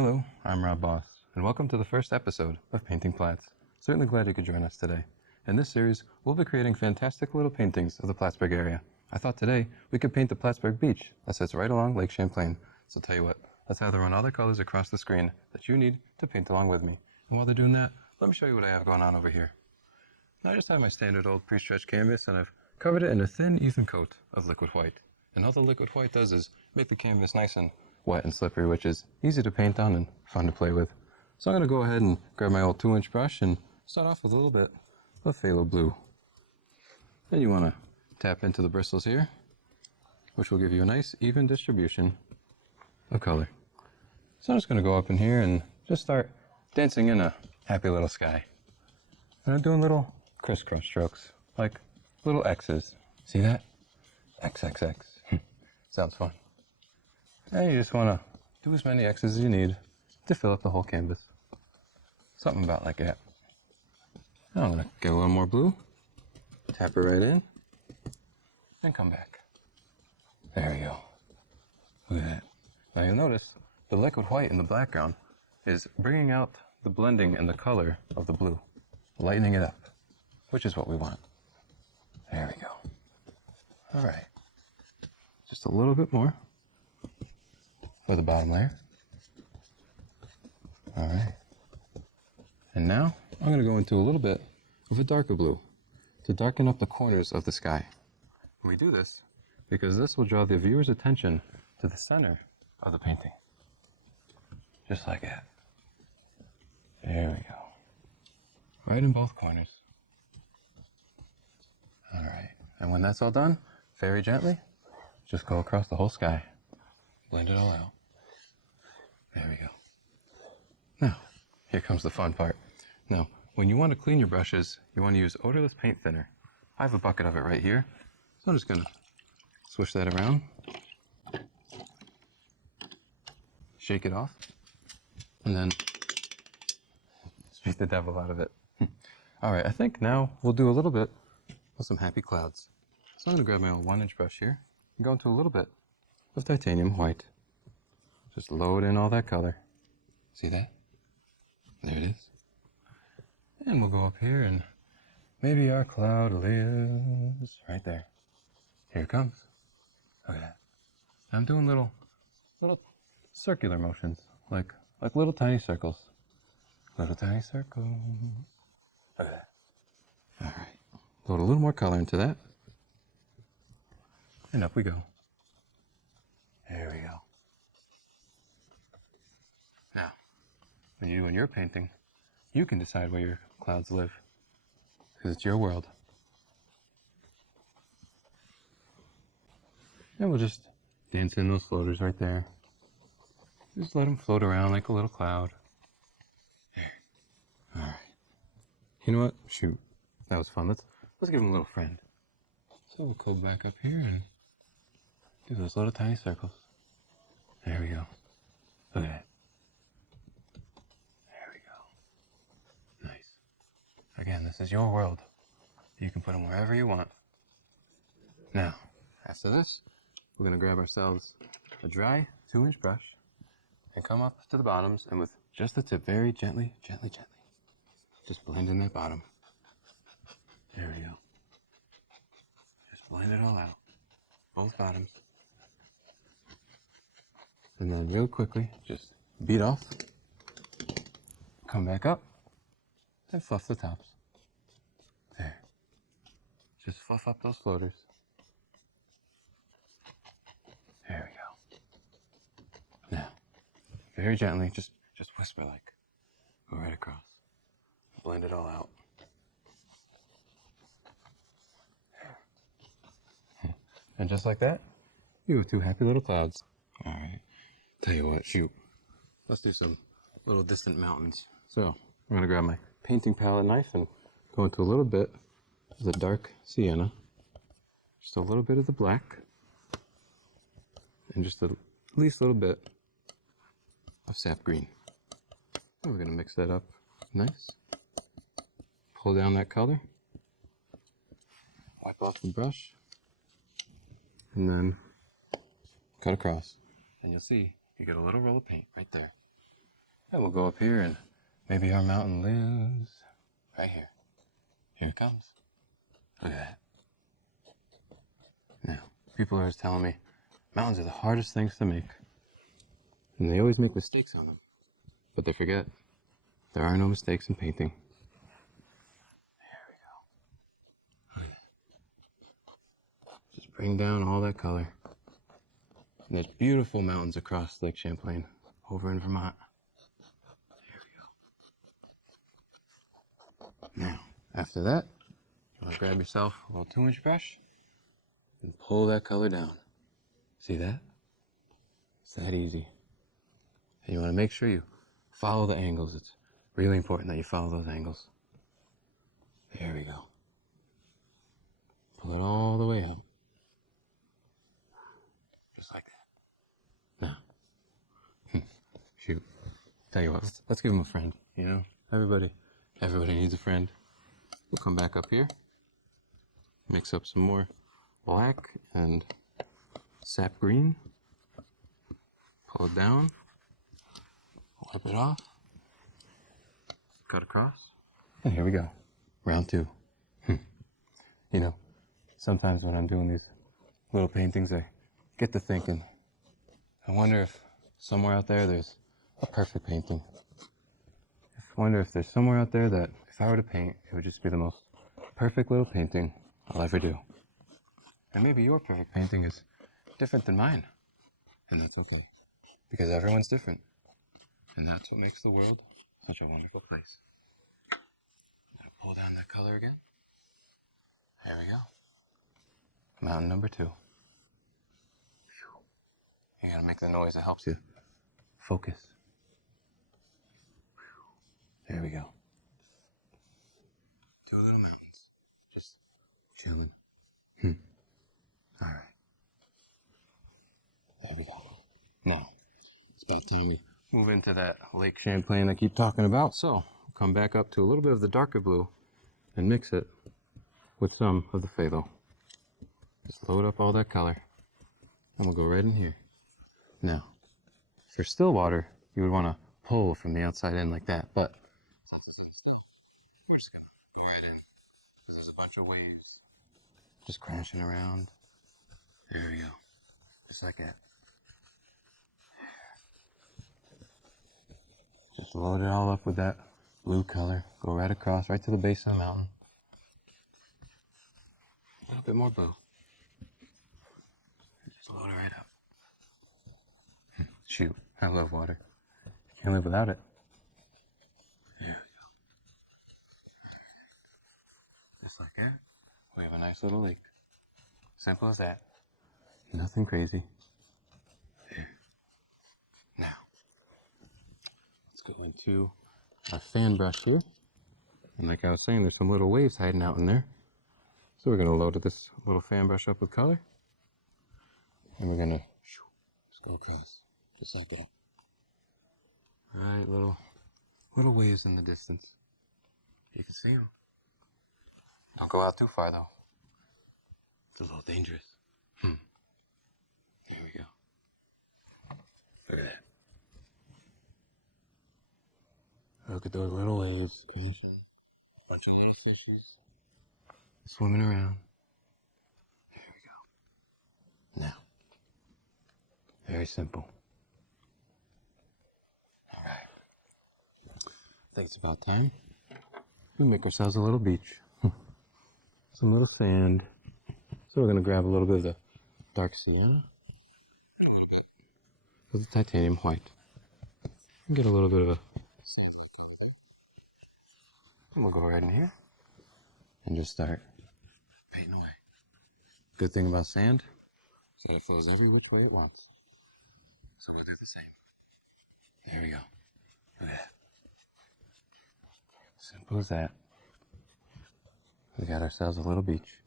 Hello, I'm Rob Boss, and welcome to the first episode of Painting Platts. Certainly glad you could join us today. In this series, we'll be creating fantastic little paintings of the Plattsburgh area. I thought today we could paint the Plattsburgh beach that sits right along Lake Champlain. So tell you what, let's either run all the colors across the screen that you need to paint along with me. And while they're doing that, let me show you what I have going on over here. Now I just have my standard old pre-stretched canvas, and I've covered it in a thin, even coat of liquid white. And all the liquid white does is make the canvas nice and wet and slippery, which is easy to paint on and fun to play with. So I'm going to go ahead and grab my old 2-inch brush and start off with a little bit of phthalo blue. Then you want to tap into the bristles here, which will give you a nice even distribution of color. So I'm just going to go up in here and just start dancing in a happy little sky. And I'm doing little crisscross strokes, like little X's. See that? XXX. Sounds fun. And you just want to do as many X's as you need to fill up the whole canvas. Something about like that. Now I'm going to get a little more blue, tap it right in, and come back. There we go. Look at that. Now you'll notice the liquid white in the background is bringing out the blending and the color of the blue, lightening it up, which is what we want. There we go. All right. Just a little bit more for the bottom layer. All right. And now I'm going to go into a little bit of a darker blue to darken up the corners of the sky. We do this because this will draw the viewer's attention to the center of the painting. Just like that. There we go. Right in both corners. All right. And when that's all done, very gently, just go across the whole sky. Blend it all out. There we go. Now, here comes the fun part. Now, when you want to clean your brushes, you want to use odorless paint thinner. I have a bucket of it right here. So I'm just going to swish that around. Shake it off. And then beat the devil out of it. All right, I think now we'll do a little bit of some happy clouds. So I'm going to grab my old 1-inch brush here and go into a little bit of titanium white. Just load in all that color. See that? There it is. And we'll go up here and maybe our cloud lives right there. Here it comes. Look at that. I'm doing little circular motions, like little tiny circles. Little tiny circles. Look at that. All right. Load a little more color into that. And up we go. There we go. Now, when you're doing your painting, you can decide where your clouds live, because it's your world. And we'll just dance in those floaters right there. Just let them float around like a little cloud. There. All right. You know what? Shoot. That was fun. Let's give them a little friend. So we'll go back up here and do those little tiny circles. There we go. Look at that. There we go. Nice. Again, this is your world. You can put them wherever you want. Now, after this, we're going to grab ourselves a dry 2-inch brush and come up to the bottoms, and with just the tip very gently, just blend in that bottom. There we go. Just blend it all out. Both bottoms. And then real quickly, just beat off. Come back up. And fluff the tops. There. Just fluff up those floaters. There we go. Now, very gently, just whisper like. Go right across. Blend it all out. And just like that, you have 2 happy little clouds. All right. Tell you what, shoot. Let's do some little distant mountains. So, I'm going to grab my painting palette knife and go into a little bit of the dark sienna. Just a little bit of the black. And just at least a little bit of sap green. And we're going to mix that up nice. Pull down that color. Wipe off the brush. And then cut across. And you'll see you get a little roll of paint right there. And we'll go up here and maybe our mountain lives right here. Here it comes. Look at that. Now, people are always telling me mountains are the hardest things to make. And they always make mistakes on them. But they forget there are no mistakes in painting. There we go. Look at that. Just bring down all that color. And there's beautiful mountains across Lake Champlain over in Vermont. Now, after that, you want to grab yourself a little 2-inch brush and pull that color down. See that? It's that easy. And you want to make sure you follow the angles. It's really important that you follow those angles. There we go. Pull it all the way out. Just like that. Now, shoot. Tell you what, let's give him a friend, you know? Everybody needs a friend. We'll come back up here. Mix up some more black and sap green. Pull it down. Wipe it off. Cut across. And here we go. Round 2. You know, sometimes when I'm doing these little paintings, I get to thinking, I wonder if somewhere out there there's a perfect painting. I wonder if there's somewhere out there that if I were to paint, it would just be the most perfect little painting I'll ever do. And maybe your perfect painting is different than mine. And that's okay, because everyone's different. And that's what makes the world such a wonderful place. Now pull down that color again. There we go. Mountain number 2. You gotta make the noise that helps you focus. There we go. 2 little mountains. Just chilling. Alright. There we go. Now, it's about time we move into that Lake Champlain I keep talking about. So, we'll come back up to a little bit of the darker blue and mix it with some of the phthalo. Just load up all that color. And we'll go right in here. Now, for still water, you would want to pull from the outside in like that, but we're just going to go right in. There's a bunch of waves just crashing around. There we go. Just like that. Just load it all up with that blue color. Go right across, right to the base of the mountain. A little bit more blue. Just load it right up. Shoot, I love water. Can't live without it. Here we go. Just like that, we have a nice little lake. Simple as that. Nothing crazy. There. Now, let's go into our fan brush here. And like I was saying, there's some little waves hiding out in there. So we're going to load this little fan brush up with color. And we're going to just go across, just like that. Alright, little waves in the distance. You can see them. Don't go out too far though. It's a little dangerous. There we go. Look at that. Look at those little waves. A bunch of little fishes swimming around. There we go. Now, very simple. Alright. I think it's about time we make ourselves a little beach. Some little sand. So we're going to grab a little bit of the dark sienna and a little bit of the titanium white. And get a little bit of a sand. And we'll go right in here and just start painting away. Good thing about sand is that it flows every which way it wants. So we'll do the same. There we go. Look at that. Simple as that. We got ourselves a little beach.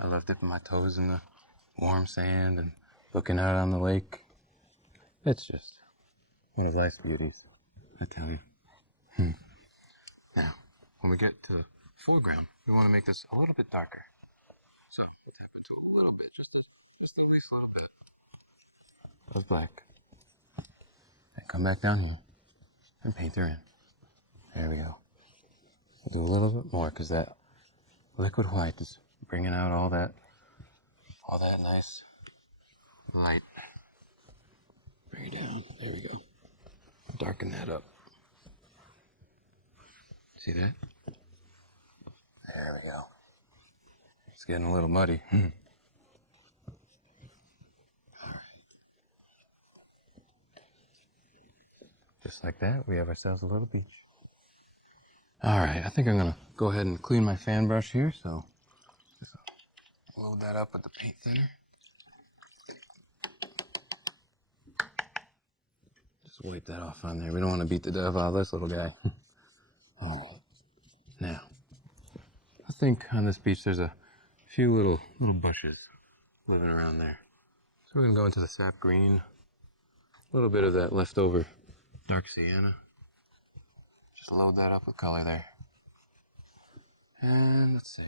I love dipping my toes in the warm sand and looking out on the lake. It's just one of life's beauties, I tell you. Now, when we get to the foreground, we want to make this a little bit darker. So, tap into a little bit, just at least a little bit of black. come back down here and paint her in. There we go. We'll do a little bit more because that liquid white is bringing out all that nice light. Bring it down. There we go. Darken that up. See that? There we go. It's getting a little muddy. All right. Just like that, we have ourselves a little beach. All right, I think I'm gonna go ahead and clean my fan brush here, so just load that up with the paint thinner. Just wipe that off on there. We don't want to beat the dev out of this little guy. Oh, now, I think on this beach there's a few little bushes living around there. So we're gonna go into the sap green, a little bit of that leftover dark sienna. Just load that up with color there. And let's see,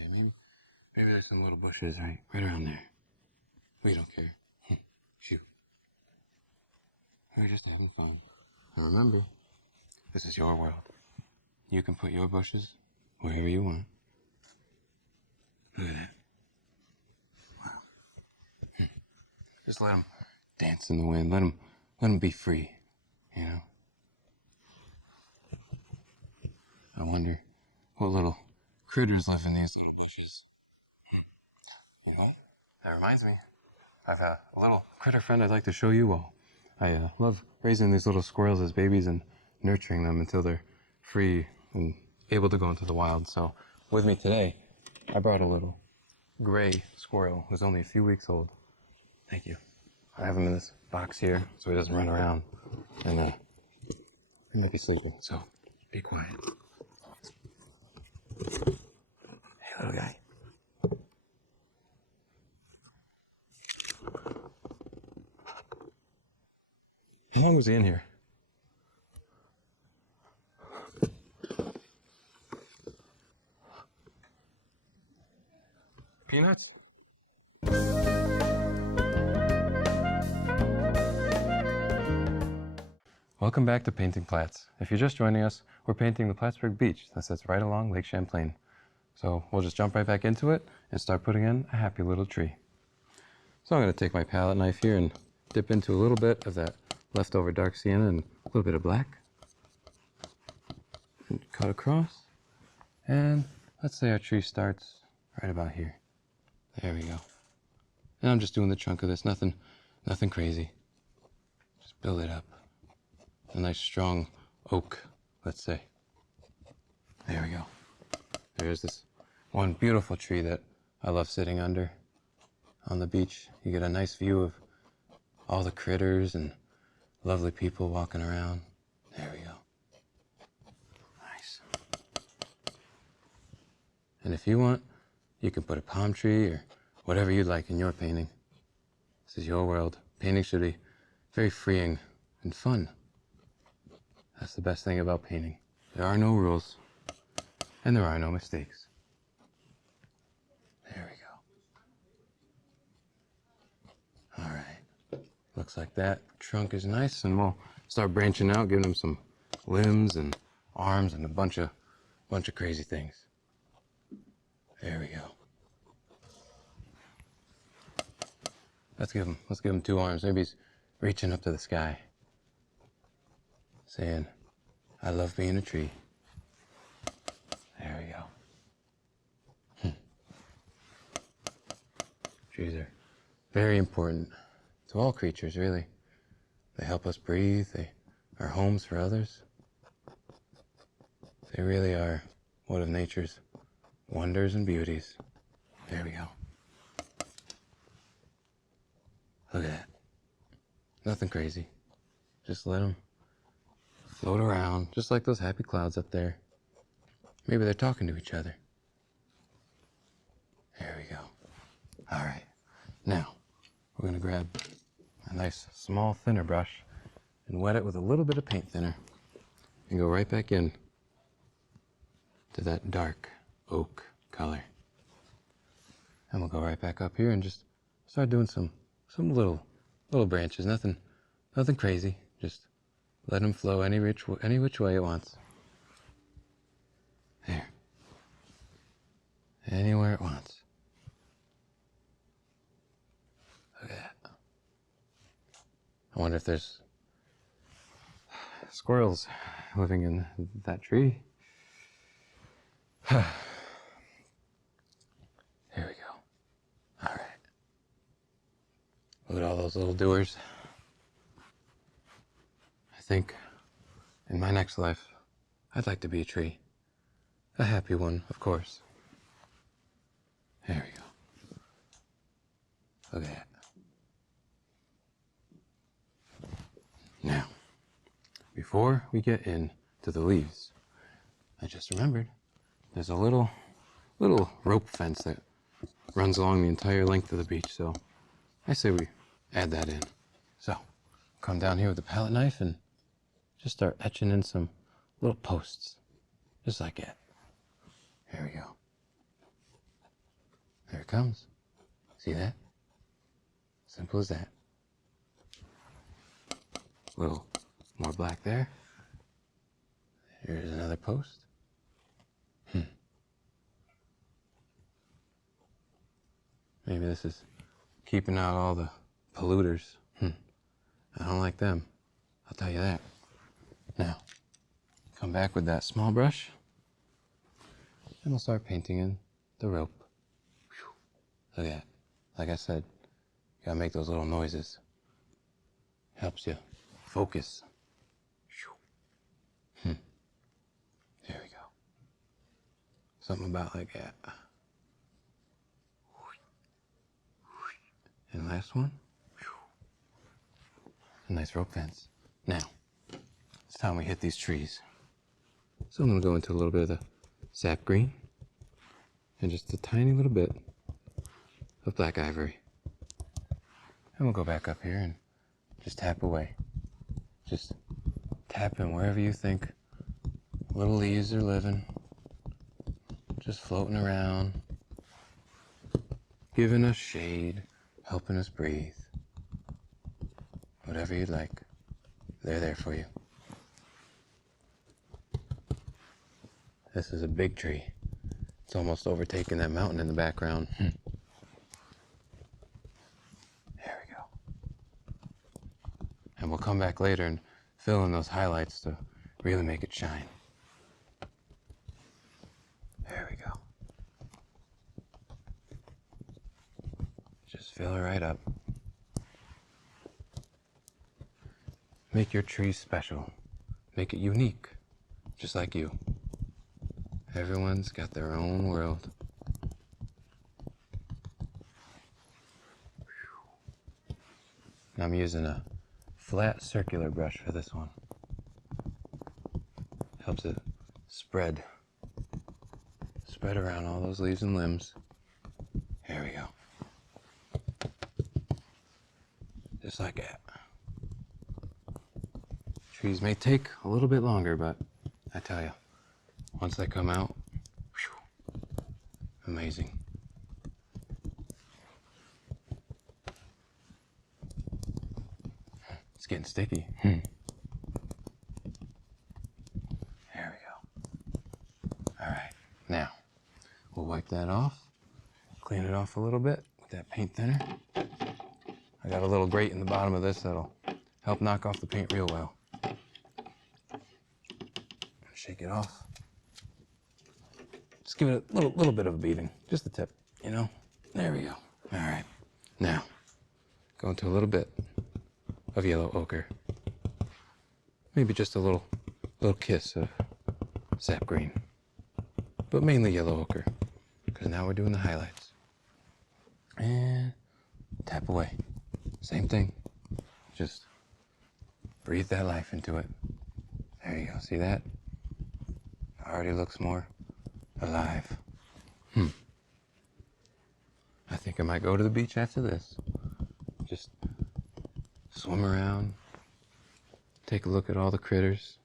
maybe there's some little bushes right around there. We don't care. Shoot. We're just having fun. And remember, this is your world. You can put your bushes wherever you want. Look at that. Wow. Just let them dance in the wind. Let them be free, you know? I wonder what little critters live in these little bushes. You know, that reminds me. I've a little critter friend I'd like to show you all. I love raising these little squirrels as babies and nurturing them until they're free and able to go into the wild. So with me today, I brought a little gray squirrel who's only a few weeks old. Thank you. I have him in this box here so he doesn't run around and he might be sleeping, so be quiet. Hey, little guy. How long was he in here? Peanuts? Welcome back to Painting Platts. If you're just joining us, we're painting the Plattsburgh beach that sits right along Lake Champlain. So we'll just jump right back into it and start putting in a happy little tree. So I'm going to take my palette knife here and dip into a little bit of that leftover dark sienna and a little bit of black. And cut across. And let's say our tree starts right about here. There we go. And I'm just doing the trunk of this, nothing crazy. Just build it up. A nice strong oak, let's say. There we go. There's this one beautiful tree that I love sitting under on the beach. You get a nice view of all the critters and lovely people walking around. There we go. Nice. And if you want, you can put a palm tree or whatever you'd like in your painting. This is your world. Painting should be very freeing and fun. That's the best thing about painting. There are no rules, and there are no mistakes. There we go. All right. Looks like that trunk is nice, and we'll start branching out, giving them some limbs and arms and a bunch of crazy things. There we go. Let's give him two arms. Maybe he's reaching up to the sky, saying, "I love being a tree." There we go. Trees are very important to all creatures, really. They help us breathe. They are homes for others. They really are one of nature's wonders and beauties. There we go. Look at that. Nothing crazy. Just let them float around, just like those happy clouds up there. Maybe they're talking to each other. There we go. All right. Now, we're going to grab a nice small thinner brush and wet it with a little bit of paint thinner and go right back in to that dark oak color. And we'll go right back up here and just start doing some little branches. Nothing crazy. Just Let him flow any which way it wants. There. Anywhere it wants. Look at that. I wonder if there's squirrels living in that tree. Here we go. All right. Look at all those little doers. I think in my next life, I'd like to be a tree. A happy one, of course. There we go. Look at that. Now, before we get into the leaves, I just remembered there's a little rope fence that runs along the entire length of the beach, so I say we add that in. So, come down here with the palette knife and just start etching in some little posts, just like that. There we go. There it comes. See that? Simple as that. A little more black there. Here's another post. Maybe this is keeping out all the polluters. I don't like them, I'll tell you that. Now, come back with that small brush, and we'll start painting in the rope. Look at that. Like I said, you gotta make those little noises. Helps you focus. There we go. Something about like that. And last one. A nice rope fence. Now, it's time we hit these trees. So I'm gonna go into a little bit of the sap green and just a tiny little bit of black ivory. And we'll go back up here and just tap away. Just tap in wherever you think little leaves are living. Just floating around, giving us shade, helping us breathe. Whatever you'd like, they're there for you. This is a big tree. It's almost overtaking that mountain in the background. There we go. And we'll come back later and fill in those highlights to really make it shine. There we go. Just fill it right up. Make your tree special. Make it unique, just like you. Everyone's got their own world. I'm using a flat circular brush for this one. Helps it spread around all those leaves and limbs. Here we go. Just like that. Trees may take a little bit longer, but I tell you, once they come out, whew, amazing. It's getting sticky. There we go. All right, now we'll wipe that off, clean it off a little bit with that paint thinner. I got a little grate in the bottom of this that'll help knock off the paint real well. Shake it off. Just give it a little bit of a beating, just the tip, you know? There we go. All right, now go into a little bit of yellow ochre. Maybe just a little kiss of sap green, but mainly yellow ochre, because now we're doing the highlights. And tap away. Same thing. Just breathe that life into it. There you go. See that? Already looks more alive. I think I might go to the beach after this. Just swim around, take a look at all the critters.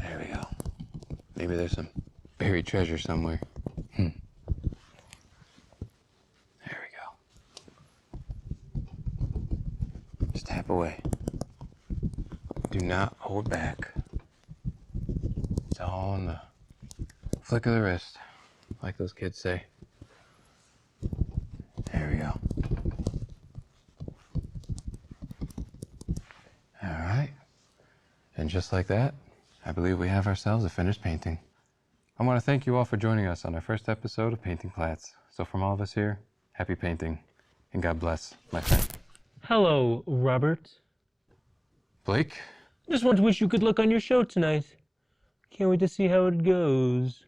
There we go. Maybe there's some buried treasure somewhere. There we go. Just tap away. Do not hold back. It's all on the flick of the wrist, like those kids say. There we go. All right. And just like that, I believe we have ourselves a finished painting. I want to thank you all for joining us on our first episode of Painting Platts. So from all of us here, happy painting, and God bless, my friend. Hello, Robert. Blake? Just want to wish you good luck on your show tonight. Can't wait to see how it goes.